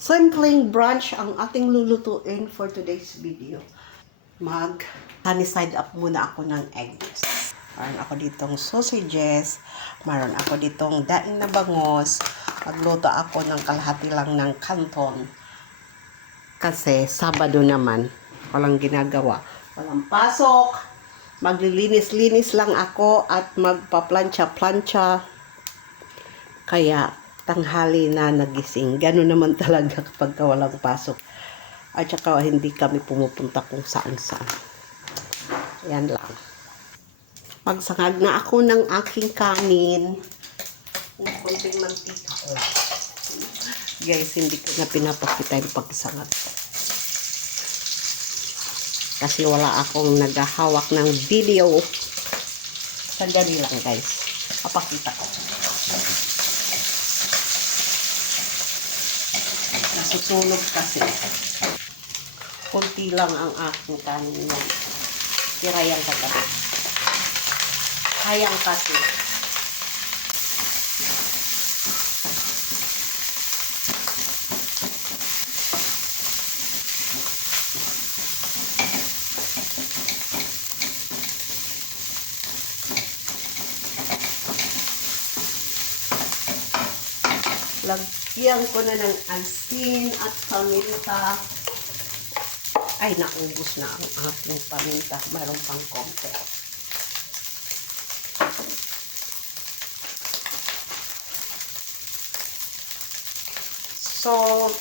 Simpleng brunch ang ating lulutuin for today's video. Sunny side up muna ako ng eggs. Meron ako ditong sausages. Meron ako ditong daing na bangos. Magluto ako ng kalahati lang ng canton. Kasi Sabado naman, walang ginagawa. Walang pasok. Maglilinis-linis lang ako at magpa-plancha-plancha. Kaya tanghali na nagising. Gano'n naman talaga kapag walang pasok. At saka hindi kami pumupunta kung saan-saan. Yan lang. Magsangag na ako ng aking kanin. Ng konting mantika lang. Guys, hindi ko na pinapakita yung pagsangag. Kasi wala akong naghahawak ng video. Sandali lang guys. Papakita ko. Nasusunog kasi. Kunti lang ang aking kanin yan. Kirayang kagabi. Hayang kasi. Lagyan ko na ng asin at paminta. Ay, naubos na ang aking paminta. Mayroon pang konti. Salt.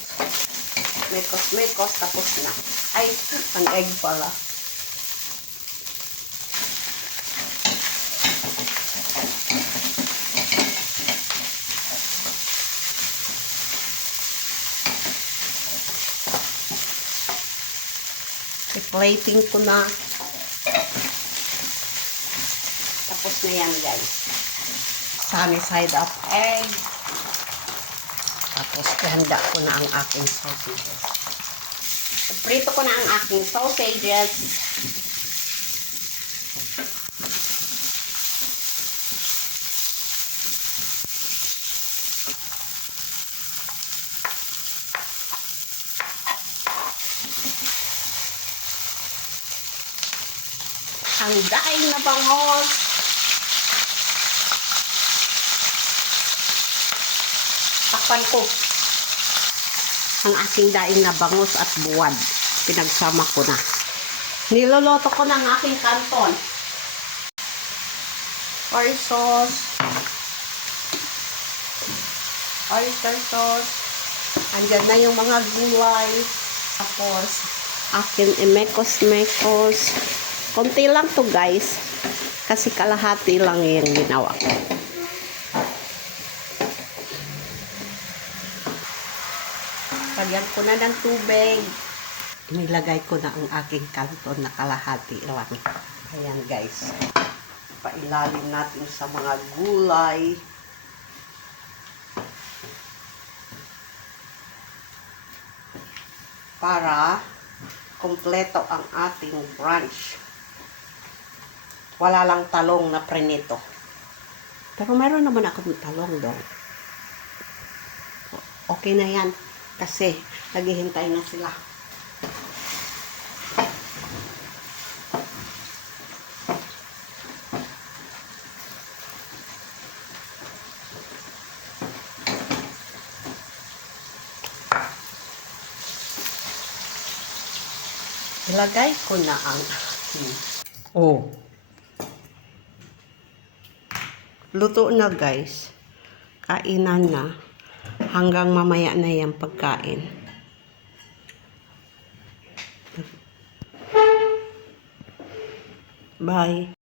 Mekos, tapos na. Ay, ang egg pala. I-plating ko na. Tapos na yan guys. Sunny side up egg. Tapos ihanda ko na ang aking sausages. Prito ko na ang aking sausages. Ang daing na bangos. Takpan ko ang aking daing na bangos at buwad. Pinagsama ko na. Niloloto ko na ang aking canton. Oyster sauce. Andyan na yung mga gulay. Tapos, akin imekos-mekos. Konti lang to guys. Kasi kalahati lang yung ginawa ko. Lagyan ko na ng tubig. Inilagay ko na ang aking canton na kalahati lang. Ayan guys. Pailalim natin sa mga gulay. Para kompleto ang ating brunch. Wala lang talong na prinito. Pero meron naman akong talong doon. Okay na yan. Kasi naghihintay na sila. Ilagay ko na ang luto na guys. Kainan na. Hanggang mamaya na yung pagkain. Bye.